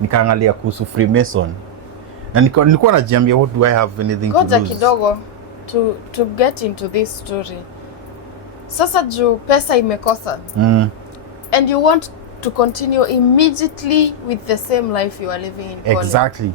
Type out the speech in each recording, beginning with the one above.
nikaangalia kuhusu Freemason na nilikuwa najiambia what do I have anything to lose. Kidogo to get into this story. Sasa juu pesa imekosa. And you want to continue immediately with the same life you are living in college. Exactly.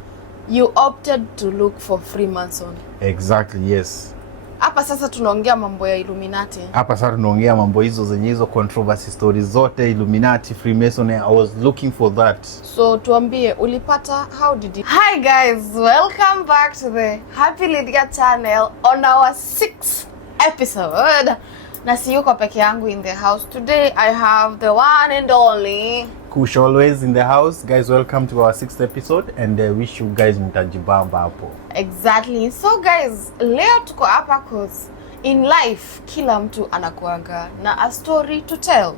You opted to look for Freemason. Exactly, yes. Hapa sasa tunaongea mambo ya Illuminati. Hapa sasa tunaongea mambo hizo zenye hizo controversy stories zote, Illuminati, Freemason. I was looking for that. So tuambie ulipata, how did you... Hi guys, welcome back to the Happy Lydia channel on our 6th episode. Na siyuko peke yangu in the house. Today I have the one and only Kush always in the house. Guys, welcome to our 6th episode and wish you guys mtajibamba hapo. Exactly. So guys, leo tuko hapa cause in life kila mtu anakuanga na a story to tell.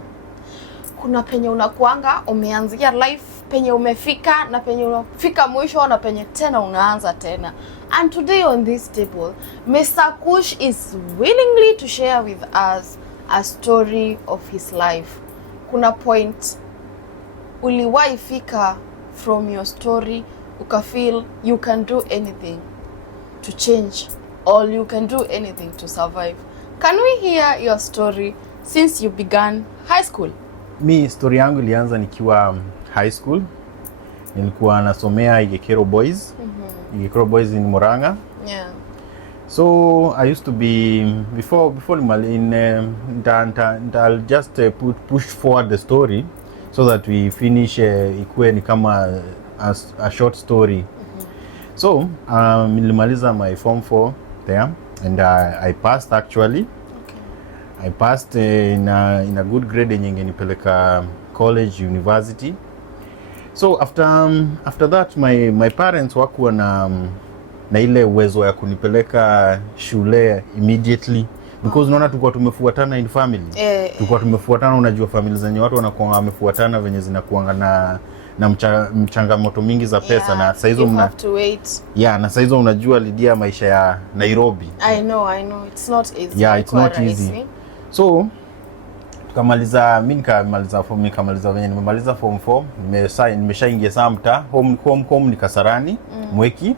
Kuna penye unakuanga umeanzia life, penye umefika na penye unafika mwisho na penye tena unaanza tena. And today on this table, Mr. Kush is willingly to share with us a story of his life. Kuna point uliwahi fika from your story ukafeel you can do anything to change or you can do anything to survive. Can we hear your story since you began high school? Mi story yangu ilianza nikiwa high school. Nilikuwa nasomea Igekero Boys. Igekero Boys in Murang'a. Yeah. So I used to be before in I'll just push forward the story so that we finish ikuwe ni kama a short story. So nilimaliza my form 4 there and I passed actually. Okay. I passed in a good grade yenye ingenipeleka college, university. So after that my parents wakuwa na ile uwezo ya kunipeleka shule immediately because unaona tulikuwa tumefuatana in family. Tulikuwa tumefuatana, unajua family zenye watu wanakuwa wamefuatana venye zinakuanga na mchangamoto mingi za pesa. Na sasa hizo have to wait. Yeah, na sasa hizo unajua Lydia maisha ya Nairobi. I know it's not easy. Yeah, it's not easy. So tukamaliza, mimi nikamaliza venye nimemaliza form 4, nimeshaingia Samta home ni Kasarani, Mweki.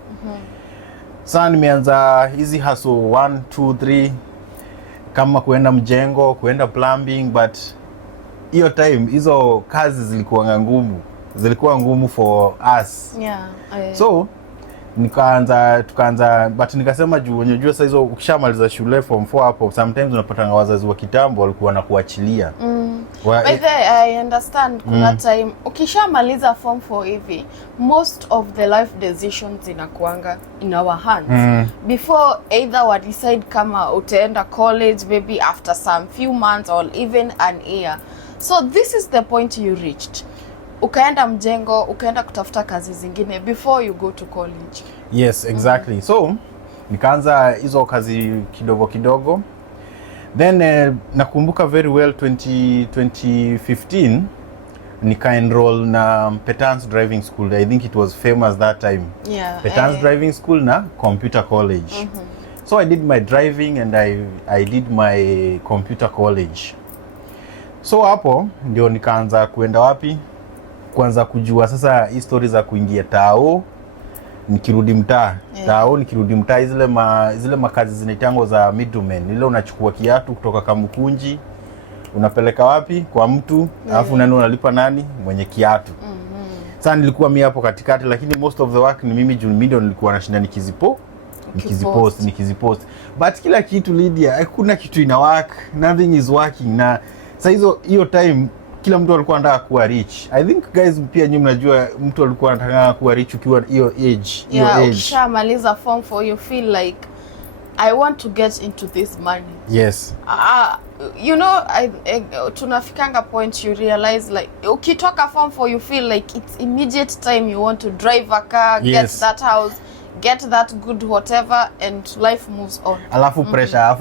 Sasa nimeanza hizi hustle 1 2 3 kama kuenda mjengo, kuenda plumbing, but hiyo time hizo kazi zilikuwa ngumu for us. Yeah. So tukaanza but nikasema juu unajua sasa hizo ukishamaliza shule form 4 hapo sometimes unapata wazazi wa kitambo walikuwa wanakuachilia. By the I understand kuna time ukishamaliza form 4 hivi most of the life decisions inakuanga in our hands before either we decide kama utaenda college maybe after some few months or even an year. So this is the point you reached. Ukaenda mjengo, ukaenda kutafuta kazi zingine before you go to college. Yes, exactly. So nikaanza hizo kazi kidogo. Then nakumbuka very well 2015 nika-enroll na Petans Driving School. I think it was famous that time. Yeah. Petans Driving School na Computer College. So I did my driving and I did my Computer College. So hapo ndio nikaanza kuenda wapi? Kwanza kujua sasa history za kuingia tao nikirudi mtaa. Tao nikirudi mtaa zile makazi zinaitangwa za middleman. Ile unachukua kiatu kutoka Kamukunji unapeleka wapi? Kwa mtu, alafu nani unalipa nani? Mwenye kiatu. Sasa nilikuwa mimi hapo katikati, lakini most of the work ni mimi juu ndio nilikuwa nashinda nikizipost. But kila kitu Lydia, hakuna kitu ina work, nothing is working. Na sasa hiyo time kila mtu alikuwa anataka kuwa rich. I think guys pia nyinyi mnajua mtu alikuwa anataka kuwa rich ukiwa hiyo age. Yeah, ukishamaliza form 4 you feel like I want to get into this money. Yes. You know, tunafikanga point you realize like ukitoka form 4 you feel like it's immediate time you want to drive a car, get that house, get that good whatever and life moves on. Alafu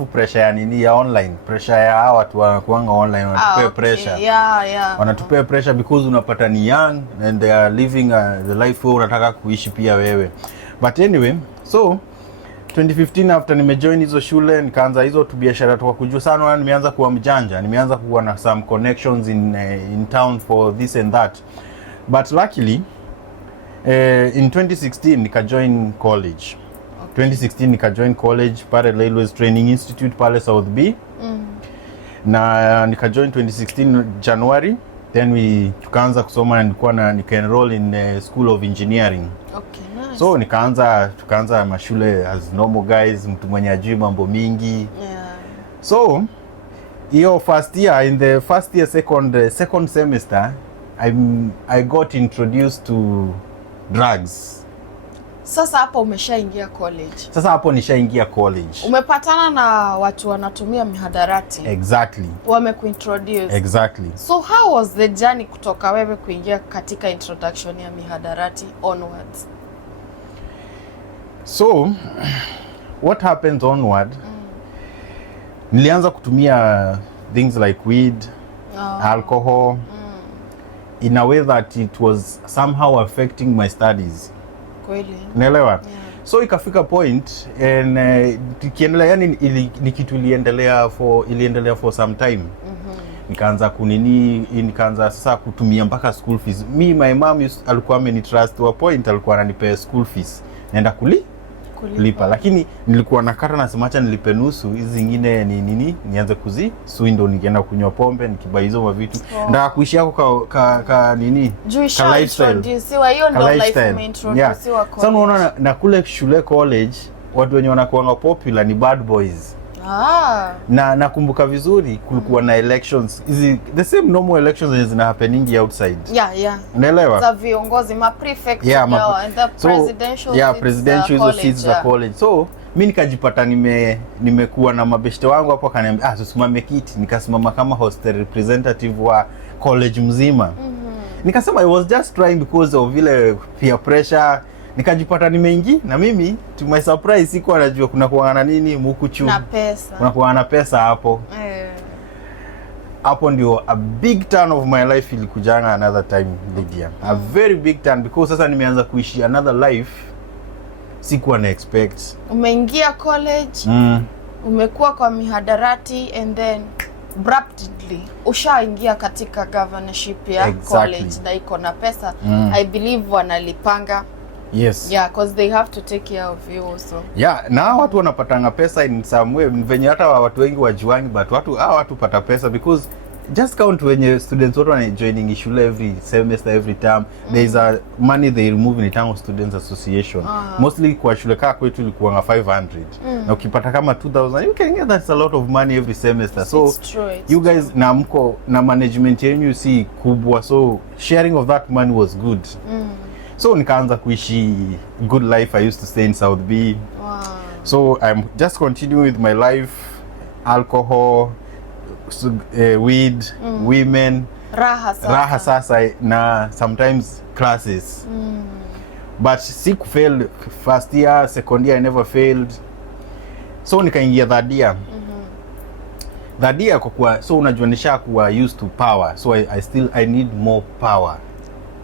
pressure ya nini ya online, pressure ya watu wanakuanga online wanatupea pressure. Yeah. Wanatupea pressure because unapata ni young and they are living the life wewe unataka kuishi pia wewe. But anyway, so 2015 after nimejoin hizo shule nikaanza hizo tu biashara toka kujua sana, nimeanza kuwa mjanja, nimeanza kuwa na some connections in town for this and that. But luckily In 2016 nikajoin college. Okay. 2016 nikajoin college pale Railways Training Institute pale South B. Na nikajoin 2016 January, then tukaanza kusoma, nika-enroll in School of Engineering. Okay, nice. So tukaanza mashule as normal guys, mtu mwenye ajui mambo mingi. Yeah. So hiyo first year, in the first year second semester, I got introduced to drugs. Sasa hapo umeshaingia college. Sasa hapo nishaingia college. Umepatana na watu wanatumia mihadarati. Exactly. Wamekuintroduce. Exactly. So how was the journey kutoka wewe kuingia katika introduction ya mihadarati onwards? So what happens onward? Nilianza kutumia things like weed, alcohol, in a way that it was somehow affecting my studies. Kweli. Unaelewa? Yeah. So ikafika point and tukiendelea, yani ni kitu iliendelea for some time. Nikaanza sasa kutumia mpaka school fees. My mom alikuwa amenitrust to a point, alikuwa ananipea school fees. Naenda kulipa. Lakini nilikuwa nakata nasema acha nilipe nusu, hizi zingine ni nianze ndo nikienda kunywa pombe, nikibuy hizo vitu. Ndio kuishi yako ka lifestyle. Hiyo ndio life umeintroducewa college. Sasa unaona na kule shule college watu wenye wanakuwa popular ni bad boys. Na nakumbuka vizuri kulikuwa na elections. The same normal elections zina happening outside. Yeah. Unaelewa? Za viongozi, prefect and the presidential seats za college. So mimi nikajipata nimekuwa na mabeshte wangu hapo, akaniambia tusimame kiti, nikasimama kama hostel representative wa college mzima. Nikasema I was just trying because of vile peer pressure. Nikajipata nimeingia na mimi to my surprise sikuwa najua kuna kuangana nini mukuchu na pesa. Kuna kuangana pesa hapo. Hapo ndio a big turn of my life ilikujanga another time, Lydia. A very big turn because sasa nimeanza kuishi another life sikuwa na expect. Umeingia college, umekuwa kwa mihadarati and then abruptly ushaingia katika governorship ya college na iko na pesa. I believe wanalipanga. Yes. Yeah, because they have to take care of you also. Yeah, na watu wanapatanga pesa in some way, venye hata watu wengi wajuangi, but watu pata pesa because just count wenye students watu wana joining shule every semester, every term. There is a money they remove in the Students Association. Mostly kwa shule kaa kwetu ilikuwa 500. Na ukipata kama 2000, you can get that's a lot of money every semester. So you guys na mko na management yenu si kubwa, so sharing of that money was good. So nikaanza kuishi good life. I used to stay in South B. Wow. So I'm just continuing with my life, alcohol, weed, women, raha sasa na sometimes classes. But siku failed first year, second year I never failed. So nikaingia third year. Third year kwa so unajua nishakuwa used to power. So I need more power.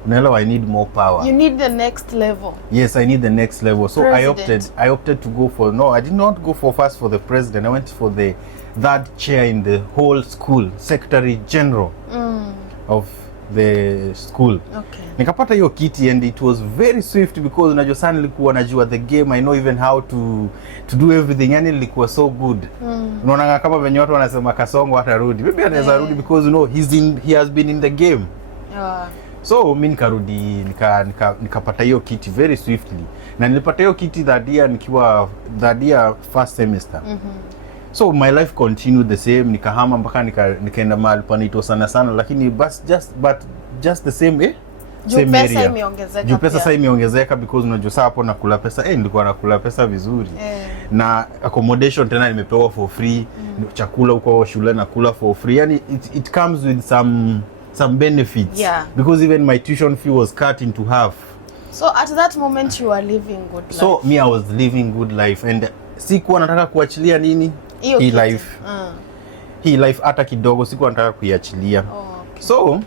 Unaelewa, I need more power. You need the next level. Yes, I need the next level. So President. I opted to go for, no, I did not go for first for the president. I went for the third chair in the whole school, secretary general of the school. Okay. Nikapata hiyo kiti and it was very swift because unajua sana nilikuwa najua the game. I know even how to do everything. Yani nilikuwa so good. Unaona kama venye watu wanasema Kasongo hatarudi. Maybe anaweza rudi because you know he has been in the game. Yeah. So mimi nikarudi nikapata hiyo kiti very swiftly. Na nilipata hiyo kiti that year first semester. So my life continued the same, nikahama mpaka nikaenda mahali panaitwa sana lakini just the same same area. Juu pesa sasa imeongezeka because unajua sasa hapo nakula pesa nilikuwa nakula pesa vizuri. Na accommodation tena nimepewa for free, chakula huko shule nakula for free. Yani it comes with some benefits. Yeah. Because even my tuition fee was cut into half. So at that moment you were living good life. So me, I was living good life and sikuwa nataka kuachilia nini hii life. Hii life hata kidogo sikuwa nataka kuiachilia. Okay. So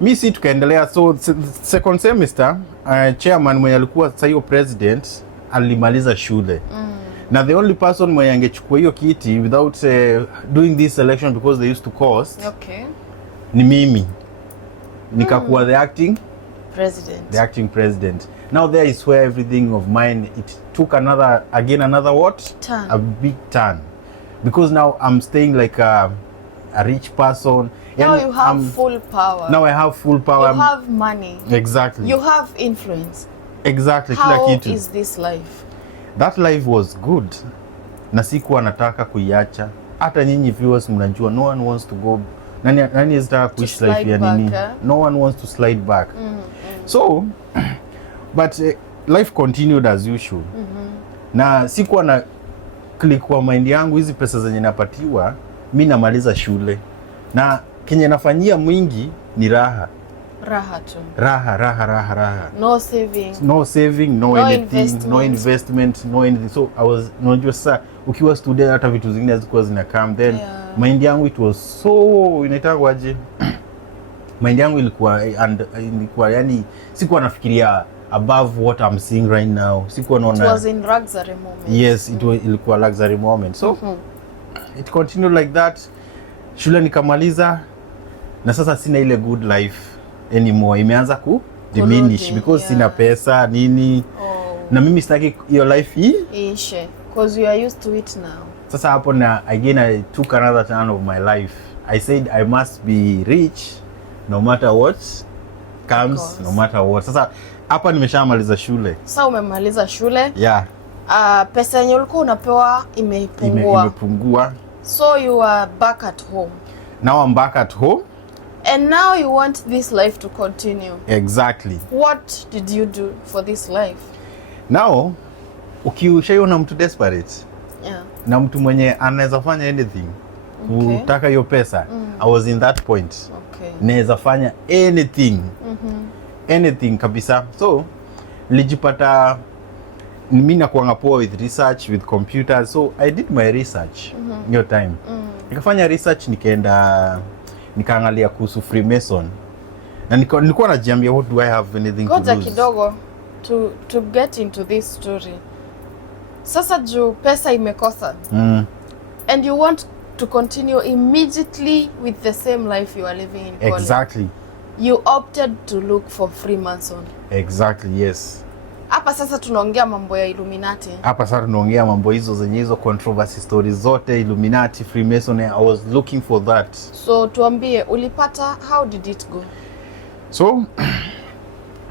mi si tukaendelea. So second semester chairman mwenye alikuwa sasa hiyo president alimaliza shule. Na the only person mwenye angechukua hiyo kiti without doing this election because they used to cost. Okay. Ni mimi. Nikakuwa the acting president. The acting president. Now there is where everything of mine, it took another what? Turn. A big turn. Because now I'm staying like a rich person. Now you have full power. Now I have full power. You have money. Exactly. You have influence. Exactly. How is this life? That life was good. Na sikuwa nataka kuiacha. Hata nyinyi viewers mnajua, no one wants to go. Nani izitaka kuishi life ya nini? No one wants to slide back. So, but life continued as usual. Na sikuwa na click kwa mind yangu, hizi pesa zenye napatiwa, mimi namaliza shule. Na kenye nafanyia mwingi ni raha. Raha tu. Raha. No saving. No saving, no anything, no investment, no anything. So I was, unajua sasa ukiwa student hata vitu zingine hazikuwa zinakam. Then mind yangu it was so, inaitwaje? Mind yangu ilikuwa yani sikuwa nafikiria above what I'm seeing right now. Sikuwa naona. It was in luxury moment. Yes, ilikuwa luxury moment. So it continued like that. Shule nikamaliza na sasa sina ile good life anymore. Imeanza ku diminish because sina pesa nini. Na mimi sitaki hiyo life iishe because you are used to it now. Sasa hapo na again I took another turn of my life. I said I must be rich no matter what comes, no matter what. Sasa hapa nimeshamaliza shule. Sasa umemaliza shule? Yeah. Pesa yenye ulikuwa unapewa imepungua. So you are back at home. Now I'm back at home. And now you want this life to continue. Exactly. What did you do for this life? Now, ukiushaiona mtu desperate. Yeah. Na mtu mwenye anaweza fanya anything. Kutaka hiyo pesa. I was in that point. Okay. Naweza fanya anything. Anything kabisa. So, nilijipata mimi nakuanga poa with research, with computers. So, I did my research your time. Nikafanya research, nikaangalia kuhusu Freemason. Na nilikuwa najiambia, what do I have anything to lose? Kidogo to get into this story. Sasa juu pesa imekosa. And you want to continue immediately with the same life you are living in college. Exactly. You opted to look for Freemason. Exactly, yes. Hapa sasa tunaongea mambo ya Illuminati. Hapa sasa tunaongea mambo hizo controversy stories zote, Illuminati, Freemason. I was looking for that. So tuambie ulipata, how did it go? So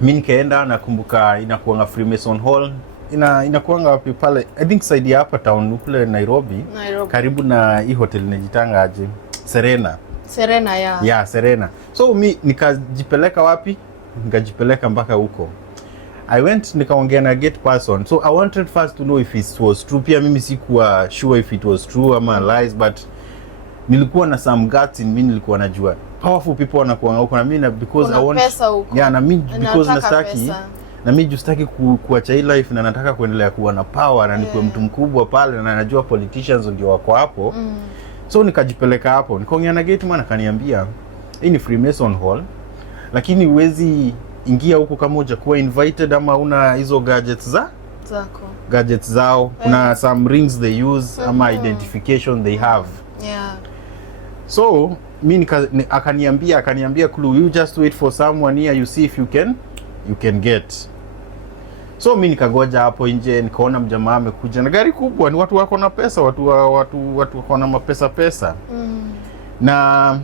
mimi nikaenda, nakumbuka inakuanga Freemason Hall. Inakuanga wapi pale? I think side ya hapa town kule Nairobi. Karibu na hii hotel inajitanga aje? Serena. Yeah, Serena. So mimi nikajipeleka wapi? Nikajipeleka mpaka huko. I went nikaongea na gate person. So I wanted first to know if it was true. Pia mimi sikuwa sure if it was true ama lies, but nilikuwa na some guts in me, nilikuwa najua powerful people wanakuanga huko na mimi, because I want pesa huko. Yeah, na mimi because nastaki na mimi justaki kuacha hii life, na nataka kuendelea kuwa na power na nikuwe mtu mkubwa pale, na najua politicians ndio wako hapo. So nikajipeleka hapo, nikaongea na gate man, akaniambia hii ni Freemason Hall, lakini uwezi ingia huko kama hujakuwa invited ama una hizo gadgets gadgets zao. Kuna some rings they use ama identification they have. Yeah. So mimi akaniambia clue, you just wait for someone here, you see if you can get. So mimi nikagoja hapo nje, nikaona mjamaa amekuja na gari kubwa, ni watu wako na pesa, watu wako na mapesa. Na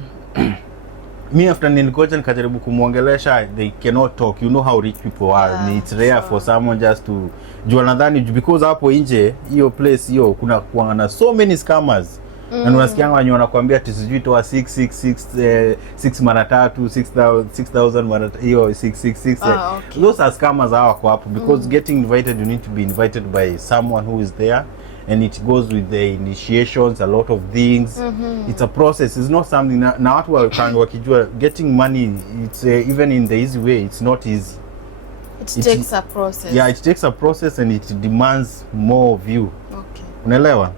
me after nilikoja nikajaribu kumuongelesha, they cannot talk. You know how rich people are. Yeah, it's rare for someone just to jua, nadhani because hapo nje hiyo place hiyo kuna kuangana so many scammers. Na unasikia wenyewe wanakuambia ati sijui toa 6 mara 3 6000 mara hiyo 666. Okay. Those are scammers wako hapo, because getting invited, you need to be invited by someone who is there, and it goes with the initiations, a lot of things. It's a process. It's not something na watu wakijua getting money, it's even in the easy way, it's not easy. It takes a process. Yeah, it takes a process and it demands more of you. Okay. Unaelewa?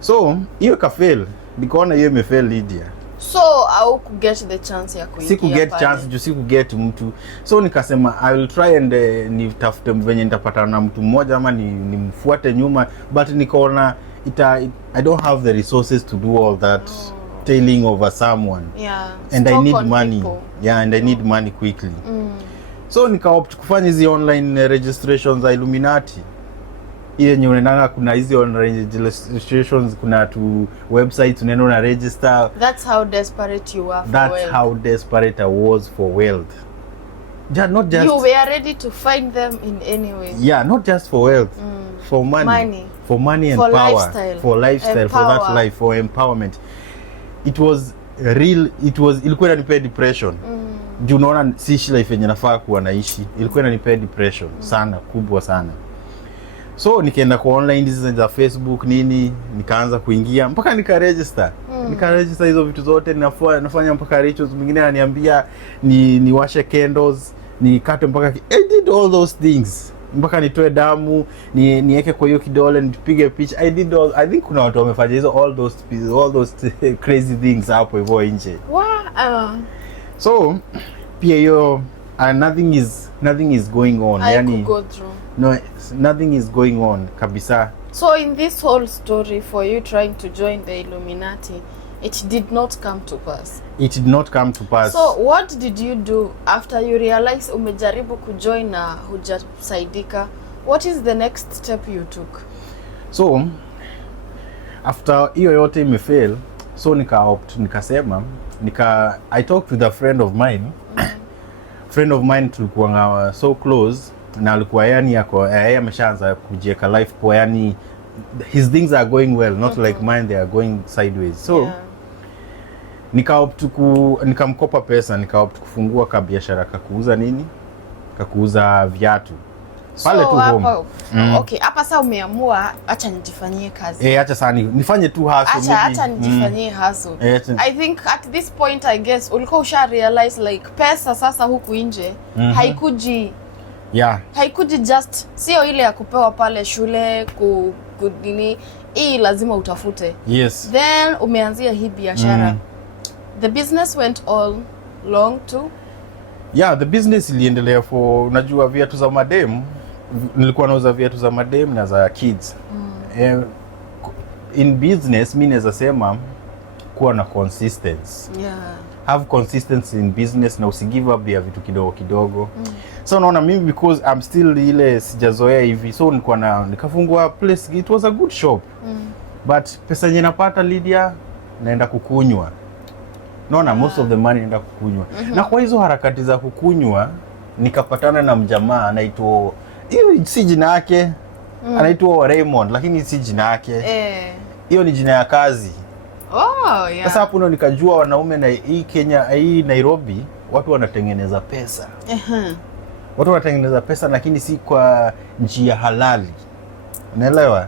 So, hiyo kafail, nikaona hiyo imefail Lydia. So, au kuget the chance ya kuingia. Sikuget chance, juu sikuget mtu. So nikasema I will try and nitafute venye nitapata na mtu mmoja ama nimfuate nyuma, but nikaona I don't have the resources to do all that tailing over someone. Yeah. And I need money. People. Yeah, and I need money quickly. So nikaopt kufanya hizi online registrations za Illuminati. Ile yenye unaendanga kuna hizi online registrations, kuna tu websites unaenda una register. That's how desperate you are for That's wealth. how desperate I was for wealth. Not just you were ready to find them in any way. Yeah, not just for wealth. For money. For money and for power. Lifestyle. For lifestyle, for that life, for empowerment. It was real, ilikuwa inanipea depression. Juu unaona siishi life yenye nafaa kuwa naishi. Ilikuwa inanipea depression sana, kubwa sana. So nikaenda kwa online hizi za Facebook nini, nikaanza kuingia mpaka nikaregister. Nikaregister hizo vitu zote, nafanya mpaka rituals. Mwingine ananiambia niwashe candles, nikate mpaka I did all those things. Mpaka nitoe damu, niweke kwa hiyo kidole, nipige picha. I think kuna watu wamefanya hizo all those crazy things hapo hivyo nje. So pia hiyo nothing is going on. Yani go through. No, nothing is going on kabisa. So in this whole story for you trying to join the Illuminati, it did not come to pass. It did not come to pass. So what did you do after you realize umejaribu kujoin na hujasaidika? What is the next step you took? So after hiyo yote imefail, so nikasema I talked with a friend of mine. Friend of mine tulikuwa so close, na alikuwa yeye ameshaanza kujieka life poa, yani his things are going well, not like mine, they are going sideways. So nikamkopa pesa, nikaopt kufungua kabiashara kakuuza viatu pale tu home. Okay, hapa sasa umeamua acha nijifanyie kazi. Acha sana nifanye tu hustle. Acha nijifanyie hustle. I think at this point I guess ulikuwa usha realize like pesa sasa huku nje haikuji. Haikuji just sio ile ya kupewa pale shule nini, hii lazima utafute. Yes. Then umeanzia hii biashara. The business went all long too. Yeah, the business iliendelea for, unajua viatu za madem, nilikuwa nauza viatu za madem na za kids. In business mimi naweza sema kuwa na consistency. Have consistency in business na usigive up ya vitu kidogo kidogo. So unaona mimi because I'm still ile sijazoea hivi, so nikafungua place, it was a good shop. But pesa yenye napata Lydia naenda kukunywa. Naona most of the money naenda kukunywa. Na kwa hizo harakati za kukunywa nikapatana na mjamaa anaitwa, hiyo si jina yake, anaitwa Raymond, lakini si jina yake. Hiyo ni jina ya kazi. Sasa hapo ndo nikajua wanaume na hii Kenya, hii Nairobi, watu wanatengeneza pesa. Watu wanatengeneza pesa lakini si kwa njia halali. Unaelewa?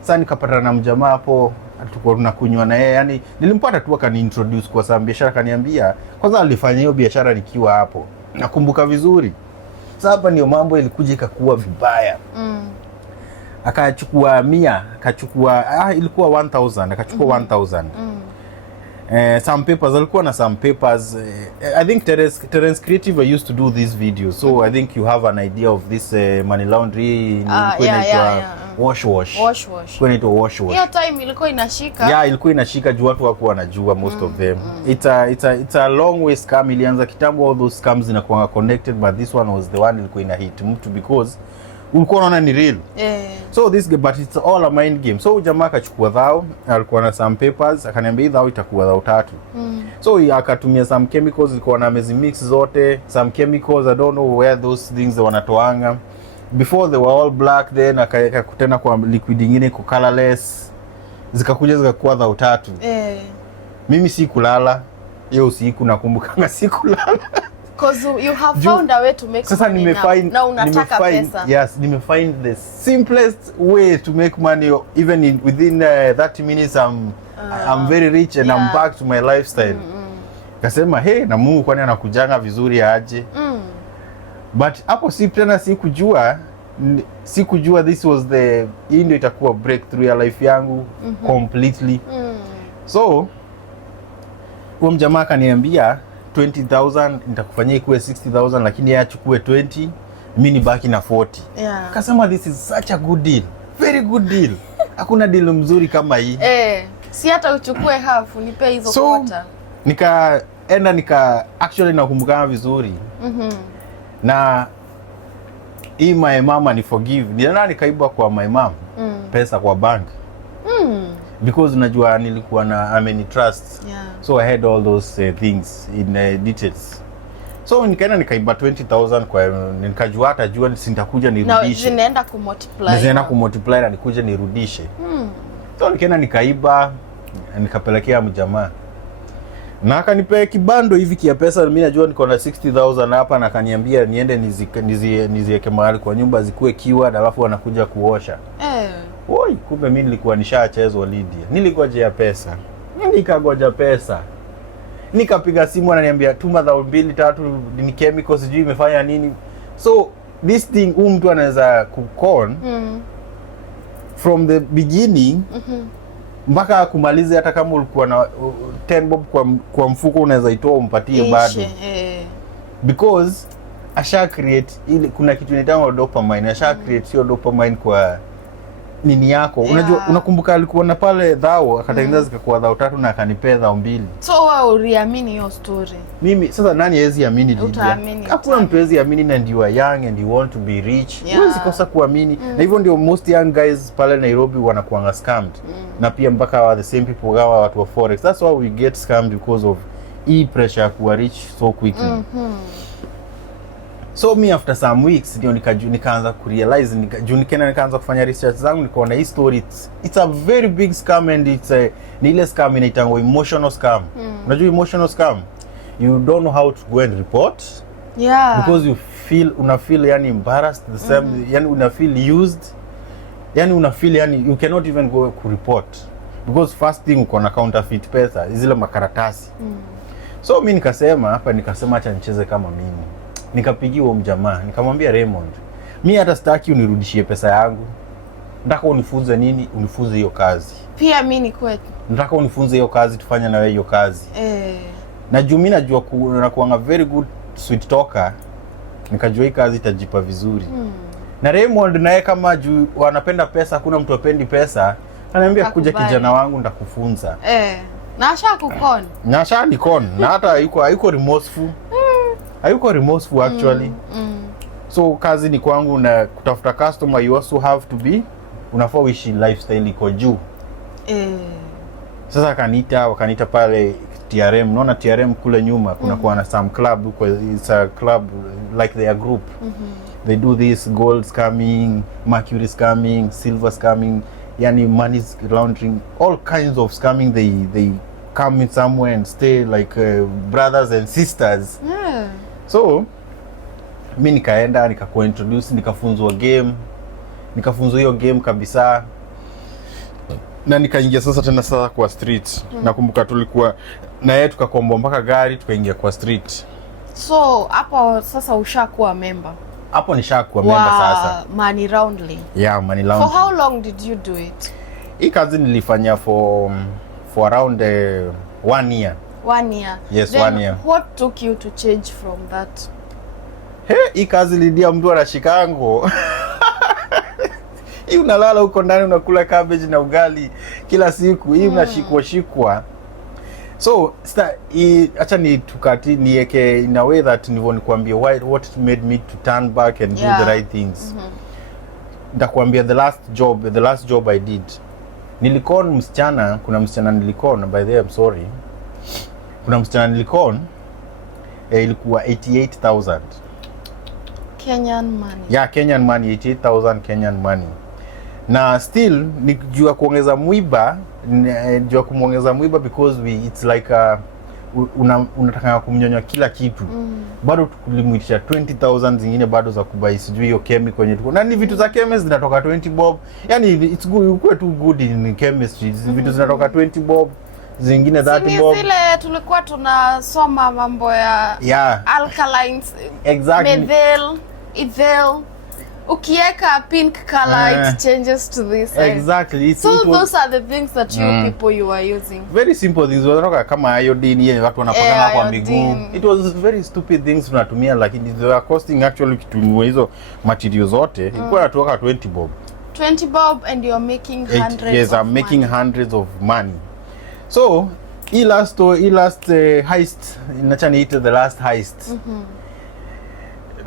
Sasa nikapatana na mjamaa hapo, tulikuwa tunakunywa na yeye, yani nilimpata tu akaniintroduce kwa sababu biashara, kaniambia kwanza alifanya hiyo biashara nikiwa hapo. Nakumbuka vizuri. Sasa hapa ndio mambo ilikuja ikakuwa vibaya. Akachukua 100, akachukua ilikuwa 1000, akachukua 1000. Some papers, alikuwa na some papers. I think Terence Creative I used to do these videos, so I think you have an idea of this money laundry. Wash. Kwenye wash. Hiyo time ilikuwa inashika. Yeah, ilikuwa inashika juu watu wako wanajua most of them. It's a long way scam. Ilianza kitambo, all those scams zinakuwa connected, but this one was the one ilikuwa ina hit mtu because ulikuwa unaona ni real. So this game, but it's all a mind game. So jamaa akachukua dhao, alikuwa na some papers, akaniambia dhao itakuwa dhao 3. So akatumia some chemicals, ilikuwa na mezi mix zote, some chemicals, I don't know where those things wanatoanga. Before they were all black, then akaweka tena kwa liquid nyingine kwa colorless. Zikakuja zikakuwa dhao 3. Mimi sikulala. Hiyo usiku nakumbuka sikulala. Because you have found a way to make money now. Na unataka pesa. Yes, find the simplest way to make money, even within 30 minutes I'm very rich and I'm back to my lifestyle. Kasema hey, na Mungu kwani anakujanga vizuri aje. But hapo sikujua this was hii ndio itakuwa breakthrough ya life yangu completely. So huyo mjamaa akaniambia 20,000 nitakufanyia ikuwe 60,000, lakini yeye achukue 20, mimi nibaki na 40. Akasema this is such a good deal. Very good deal. Hakuna deal mzuri kama hii. Si hata uchukue half unipe hizo quarter. Actually nakumbuka vizuri. Na hii my mama ni forgive. Nilienda nikaiba kwa my mom pesa kwa bank. Because unajua nilikuwa na ameni trust. Yeah. So I had all those things in details. So nikaenda nikaiba 20,000 kwa nikajua hata jua sintakuja nirudishe. Na zinaenda kumultiply. Zinaenda kumultiply na nikuja nirudishe. So nikaenda nikaiba nikapelekea mjamaa. Na akanipea kibando hivi kia pesa, mimi najua niko na 60,000 hapa, na akaniambia niende niziweke mahali kwa nyumba zikuwe keyword, alafu anakuja kuosha. Oi, kumbe mimi nilikuwa nishaachezwa Lydia. Niligojea pesa. Nikagoja pesa. Nikapiga simu ananiambia tuma 2-3 ni chemical sijui imefanya nini. So this thing mtu anaweza kukon from the beginning mpaka kumaliza, hata kama ulikuwa na 10 bob kwa mfuko unaweza itoa umpatie bado. Because asha create ile, kuna kitu inaitwa dopamine, asha create hiyo dopamine kwa nini yako. Unajua, unakumbuka alikuwa na pale dhao akatengeneza zikakuwa dhao 3 na akanipea dhao 2. So wewe uliamini hiyo story? Mimi sasa, nani hawezi amini Lydia? Hakuna mtu hawezi amini, na you are young and you want to be rich. Huwezi kosa kuamini. Na hivyo ndio most young guys pale Nairobi wanakuanga scammed. Na pia mpaka the same people gawa watu wa forex. That's why we get scammed, because of pressure kuwa rich so quickly. So me after some weeks ndio nikaanza kurealize, nikaanza kufanya research zangu, nikaona hii story it's a very big scam, and ni ile scam inaitangwa emotional scam. Unajua emotional scam, you don't know how to go and report. Because you feel yani embarrassed, the same yani una feel used, yani una feel yani you cannot even go to report, because first thing uko na counterfeit pesa, zile makaratasi. So mimi nikasema acha nicheze kama mimi. Nikapigia huyo mjamaa, nikamwambia Raymond, mimi hata sitaki unirudishie pesa yangu. Nataka unifunze nini? Unifunze hiyo kazi. Pia mimi ni kwetu. Nataka unifunze hiyo kazi, tufanye na wewe hiyo kazi. Na juu mimi najua nakuanga very good sweet talker. Nikajua hii kazi itajipa vizuri. Na Raymond naye kama juu wanapenda pesa, hakuna mtu apendi pesa, ananiambia kuja kijana wangu nitakufunza. Na asha kukon. Na asha nikon. Na hata hayuko remorseful. Hayuko remorseful actually. So kazi ni kwangu na kutafuta customer, you also have to be, unafaa uishi lifestyle iko juu. Sasa wakaniita pale TRM. Unaona TRM kule nyuma kuna kuwa na some club, it's a club like their group. They do this gold scamming, mercury scamming, silver scamming, yani money laundering, all kinds of scamming. They come in somewhere and stay like brothers and sisters. So mimi nikaenda nikakuintroduce, nikafunzwa hiyo game kabisa, na nikaingia sasa kwa street. Nakumbuka tulikuwa na yeye tukakomboa mpaka gari tukaingia kwa street. So hapo sasa ushakuwa member? Hapo nishakuwa member sasa. Money Laundering. Yeah, Money Laundering. For how long did you do it? Hii kazi nilifanya for around 1 year. 1 year. Yes, then 1 year. What took you to change from that? Hii kazi Lydia, mtu anashikango. Hii unalala huko ndani unakula cabbage na ugali kila siku. Hii unashikwa. So acha niweke in a way that nikwambie what made me to turn back and do the right things. Nitakwambia the last job I did. Nilikon msichana, kuna msichana nilikon, by the way I'm sorry. Kuna msichana nilikon, ilikuwa 88,000 Kenyan money. Yeah, Kenyan money, 88,000 Kenyan money. Na still nijua kuongeza mwiba, because it's like unataka kumnyonya kila kitu. Bado tulimuitisha 20,000 zingine bado za kubai sijui hiyo chemical yenye tuko. Na ni vitu za chemistry zinatoka 20 bob. Yani it's good, uko too good in chemistry. Vitu zinatoka 20 bob, zingine 30 bob. Zile tulikuwa tunasoma mambo ya alkalines. Exactly. Methyl, ethyl. Ukieka pink color, it changes to this. Exactly. Those are the things that you were using. Very simple things. Wanatoka kama iodine yenye watu wanapaka kwa miguu. It was very stupid things tunatumia, lakini they were costing actually kitumia hizo materials zote. Ilikuwa inatoka 20 bob. 20 bob and you're making hundreds. Yes, I'm making hundreds of money. So, last heist, inacha niite the last heist.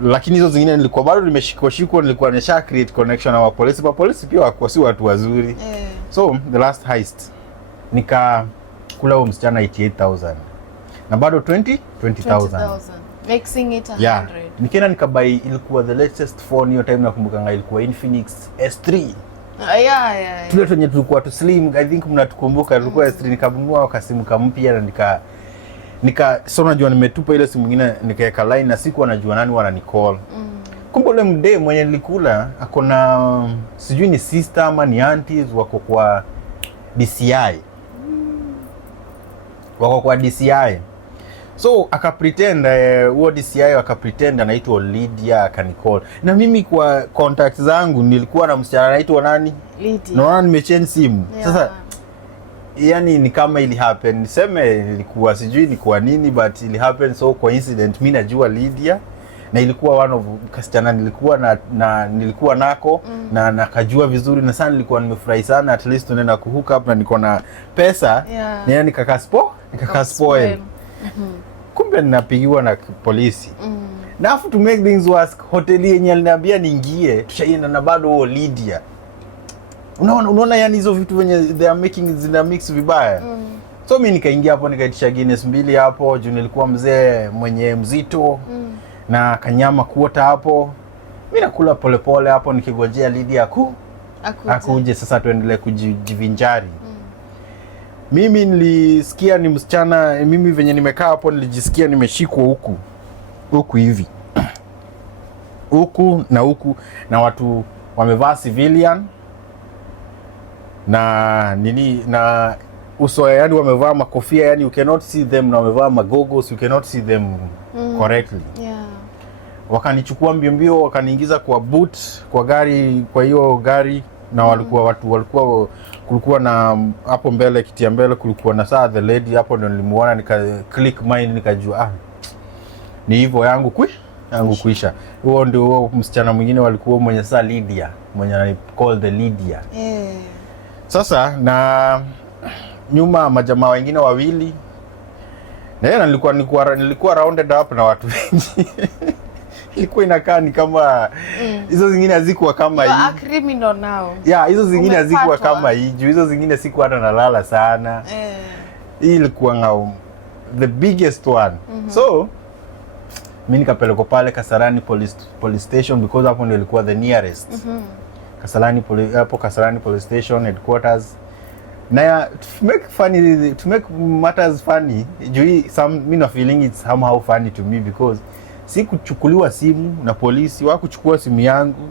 lakini hizo zingine nilikuwa bado nimeshikwa, nilikuwa nisha create connection na polisi. Polisi pia wako si watu wazuri. So the last heist nika kula huo msichana 88,000 na bado 20,000 mixing it 100. Yeah, nikaenda nikabai, ilikuwa the latest phone hiyo time, nakumbuka ilikuwa Infinix S3. Yeah. Tule tunye tulikuwa tu slim, I think mnatukumbuka, tulikuwa S3. Nikanunua kasimu kampya na so najua nimetupa ile simu nyingine, nikaweka line na siku anajua nani wananicall. Kumbe ule mdee mwenye nilikula akona sijui ni sister ama ni aunties wako kwa DCI. Wako kwa DCI. So akapretend huo DCI akapretend anaitwa Lydia akanicall. Na mimi kwa contacts zangu nilikuwa na msichana anaitwa nani? Lydia. Naona nimechange simu. Yeah. Sasa yani ni kama ili happen. Niseme ilikuwa sijui ni kwa nini but ili happen, so coincident mimi najua Lydia na ilikuwa one of kasichana nilikuwa nilikuwa nako na nakajua vizuri, na sana nilikuwa nimefurahi sana, at least tunaenda kuhook up na niko na pesa. Na nikaka spoil. Kumbe ninapigiwa na polisi. Na afu to make things worse, hoteli yenye aliniambia niingie tushaenda na bado huo Lydia. Unaona yani hizo vitu venye they are making zina mix vibaya. So mimi nikaingia hapo nikaitisha Guinness 2 hapo, juu nilikuwa mzee mwenye mzito. Na kanyama kuota hapo. Mimi nakula polepole hapo nikigojea Lydia akuje sasa tuendelee kujivinjari. Mimi nilisikia ni msichana, mimi venye nimekaa hapo nilijisikia nimeshikwa huku hivi. Huku na watu wamevaa civilian na na uso yani wamevaa makofia, yani you cannot see them, na wamevaa magoggles, you cannot see them correctly. Wakanichukua mbio wakaniingiza kwa boot kwa gari, kwa hiyo gari, na kulikuwa na hapo mbele, kiti ya mbele kulikuwa na saa the lady hapo, ndio nilimuona nika click mind, nikajua ni hivyo yangu kuisha. Huo ndio huo msichana mwingine walikuwa mwenye saa Lydia, mwenye ana call the Lydia. Sasa na nyuma majamaa wengine wawili, na yeye nilikuwa rounded up na watu wengi. Ilikuwa inakaa ni kama hizo zingine hazikuwa kama hii. You are criminal now. Yeah, hizo zingine hazikuwa kama hii. Hizo zingine siku hata nalala sana. Hii ilikuwa the biggest one. So mimi nikapelekwa pale Kasarani police station because hapo ndio ilikuwa the nearest. Kasarani police station headquarters. Na to make matters funny, me no feeling it's somehow funny to me because sikuchukuliwa simu na polisi, wakuchukua simu yangu.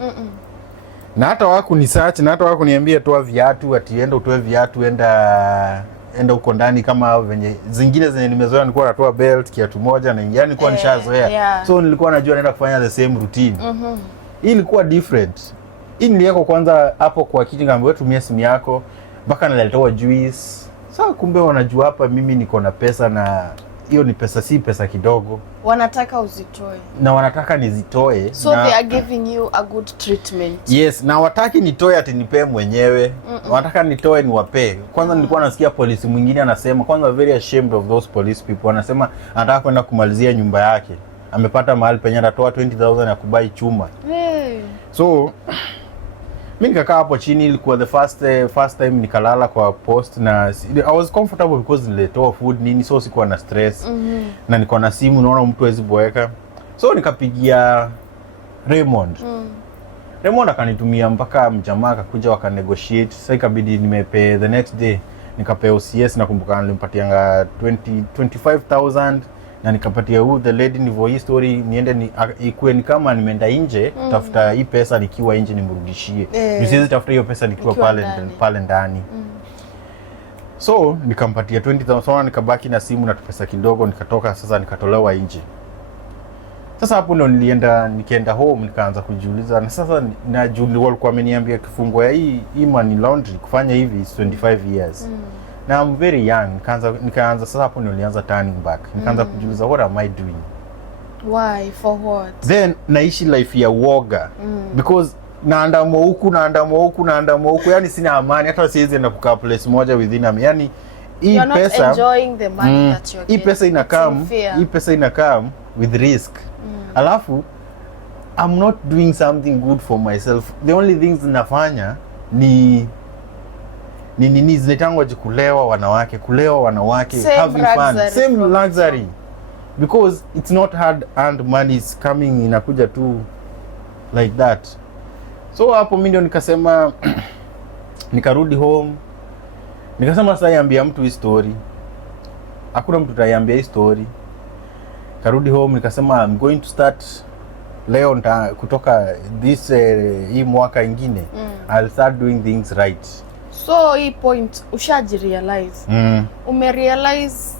Na hata wako search, na hata wako niambia toa viatu, ati enda utoe viatu, enda uko ndani, kama venye zingine zenye nimezoea nilikuwa natoa belt kiatu moja na yani nilikuwa nishazoea. So nilikuwa najua naenda kufanya the same routine. Hii ilikuwa different. Hii niliweka kwanza hapo kwa kiti, ngambwe tumia simu yako, mpaka nalitoa juice. Sasa kumbe wanajua hapa mimi niko na pesa, na hiyo ni pesa, si pesa kidogo. Wanataka uzitoe. Na wanataka nizitoe. So they are giving you a good treatment. Yes, na wataki nitoe ati nipe mwenyewe. Wanataka nitoe niwape. Kwanza nilikuwa nasikia polisi mwingine anasema, kwanza very ashamed of those police people, anasema anataka kwenda kumalizia nyumba yake. Amepata mahali penye atatoa 20,000 ya kubai chuma. So mimi nikakaa hapo chini, ilikuwa the first time nikalala kwa post, na I was comfortable because nilitoa food nini, so sikuwa na stress. Na niko na simu, naona mtu hawezi boeka. So nikapigia Raymond. Raymond akanitumia mpaka mjamaa akakuja wakanegotiate. Sasa ikabidi nimepe the next day, nikape OCS, nakumbuka nilimpatianga 25,000 na nikapatia the lady nivo hii story niende ikuwe ni kama nimeenda nje tafuta hii pesa nikiwa nje nimrudishie. Nisiwezi tafuta hiyo pesa nikiwa pale ndani. So nikampatia 20,000, so nikabaki na simu na pesa kidogo, nikatoka sasa, nikatolewa nje. Sasa hapo ndo nikaenda home, nikaanza kujiuliza, na sasa na Julie walikuwa ameniambia kifungo ya hii money laundry kufanya hivi is 25 years. Na I'm very young. Nikaanza sasa hapo nilianza turning back. Nikaanza kujiuliza, what am I doing? Why? For what? Then naishi life ya woga. Because naandamo huku, yani sina amani, hata siwezi enda kukaa place moja within a, yani hii pesa not enjoying the money that you're getting. Hii pesa inakam with risk. Alafu I'm not doing something good for myself. The only things nafanya ni nini zinaitangwa kulewa wanawake, having fun, same luxury, because it's not hard earned money, is coming inakuja tu like that. So hapo mimi ndio nikasema nikarudi home, nikasema sasa iambia mtu hii story, hakuna mtu ataiambia hii story. Karudi home nikasema I'm going to start leo kutoka this hii mwaka ingine I'll start doing things right. So hii point ushaji realize umerealize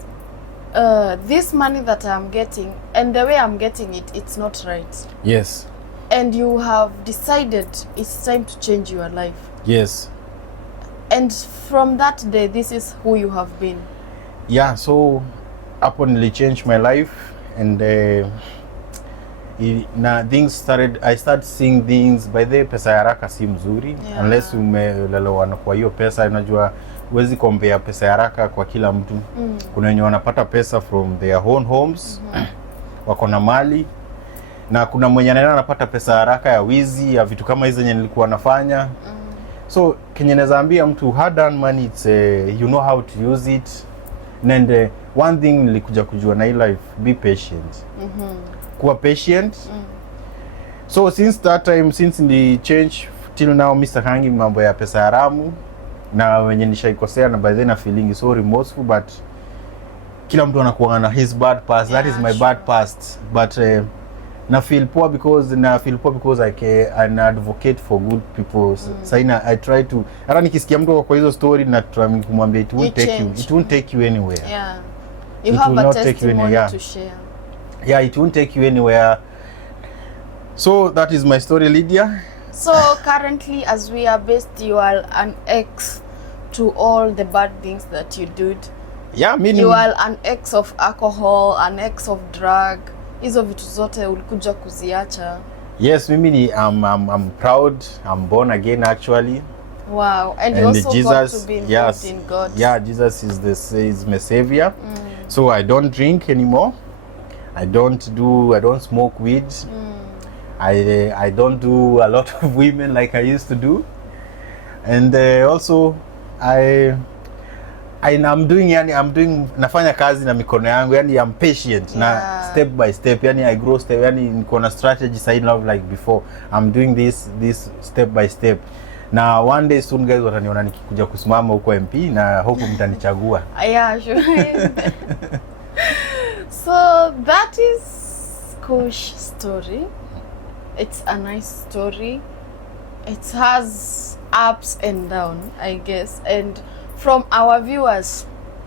this money that I'm getting and the way I'm getting it, it's not right. Yes. And you have decided it's time to change your life. Yes. And from that day, this is who you have been. Yeah, so upon really changed my life, and I started seeing things. By the pesa ya haraka si mzuri, unless umelelewa kwa hiyo pesa. Unajua huwezi compare pesa ya haraka kwa kila mtu. Kuna wenye wanapata pesa from their own homes, wako na mali, na kuna mwenye anapata pesa haraka ya wizi, ya vitu kama hizo zenye nilikuwa nafanya. So kenye naweza ambia mtu, hard earned money, it's you know how to use it. And one thing nilikuja kujua na hii life, be patient. Kuwa patient. So since that time, since the change till now, Mr. Kangi mambo ya pesa haramu na wenye nishaikosea, na by then I feeling so remorseful, but kila mtu anakuwa na his bad past. That is my bad past, but na feel poor because I advocate for good people. So I try to, hata nikisikia mtu kwa hizo story na try kumwambia it won't take you anywhere. Yeah. You have a testimony to share. Yeah, it won't take you anywhere. So that is my story, Lydia. So currently, as we are based, you are an ex to all the bad things that you did. Yeah, meaning you are an ex of alcohol, an ex of drug. Hizo vitu zote ulikuja kuziacha. Yes, mimi I'm proud. I'm born again actually. Wow. And you also Jesus, got to be involved in God. Yeah, Jesus is my savior. So I don't drink anymore. I don't smoke weed. I don't do a lot of women like I used to do. And also I'm doing nafanya kazi na mikono yangu, yani I'm patient, na step by step, yani I grow step, yani niko na strategy side love like before. I'm doing this step by step. Na one day soon guys wataniona nikikuja kusimama huko MP, na hope mtanichagua. Yeah, sure. So that is Kush story. It's a nice story. It has ups and downs, I guess. And from our viewers,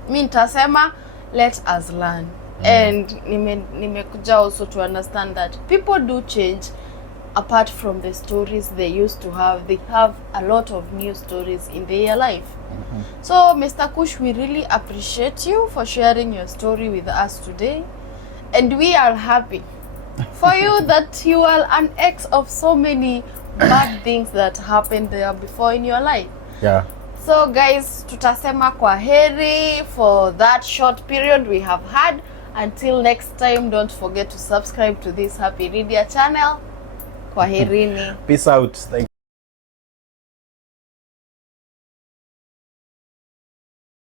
mi nitasema let us learn. And nimekuja also to understand that people do change. Apart from the stories they used to have, they have a lot of new stories in their life. So Mr. Kush, we really appreciate you for sharing your story with us today. And we are happy for you that you are an ex of so many bad things that happened there before in your life. Yeah. So guys, tutasema kwa heri for that short period we have had. Until next time, don't forget to subscribe to this Happy Lydia channel. Kwa herini. Peace out. Thank you.